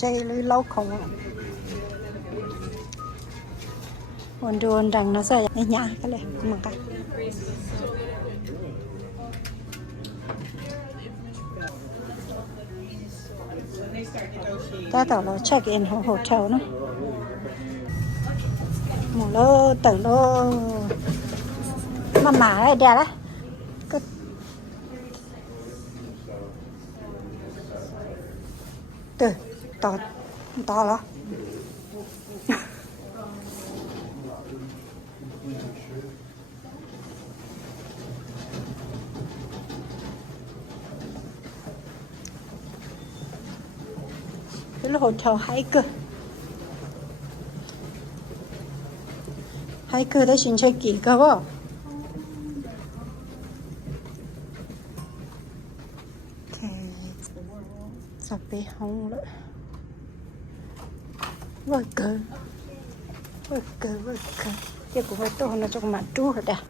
chơi lâu không ổn đồn rằng nó sẽ nhả cái này mà cái ta tao là check in hotel nữa một lô tử lô mà đây đẹp đấy từ to to đó cái là hotel hai cơ đó xin chơi kỹ cơ vô ok sắp bị hông rồi vơi cơ cái của tôi nó trong mặt trú rồi đã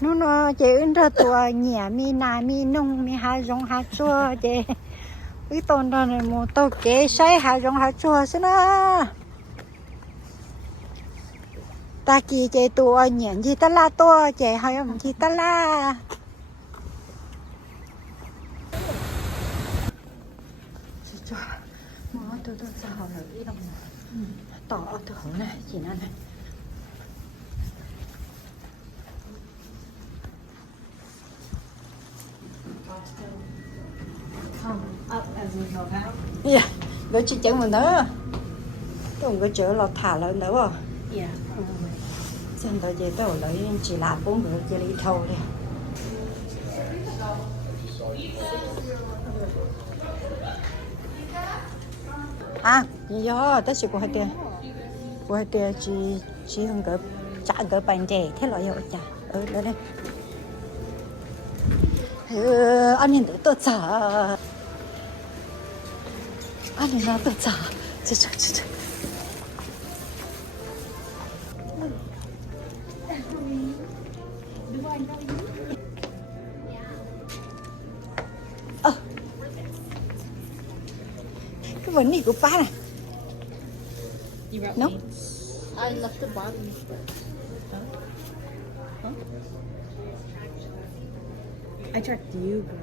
nó chỉ ra tuổi nhẹ mi nà mi nông mi hai giống hai chua chị cái tôn đó này một tô kế say hai giống hai chua xí na ta kỳ chị tuổi nhẹ gì ta la to chị hai ông gì ta la chị cho mà tôi sao là ít đồng tỏ tôi hỏi này chị nói này dạ, bữa chị chẳng mình nữa, tôi có chữa lọt thả lên nữa không? Dạ. Xem tôi về tôi lấy chỉ làm 4 bữa chỉ lấy thâu đi. À, do tất sự của hai tiền chỉ không có trả cái bàn chè thế loại rồi chả, đây đây. Anh nhìn tôi sợ. 아니 나도 자, 저. Cái vấn đề của ba này. No. I left the bottom. Huh? I checked you, girl.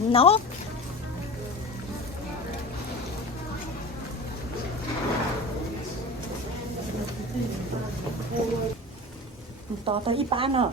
No. To tới ít ba nữa.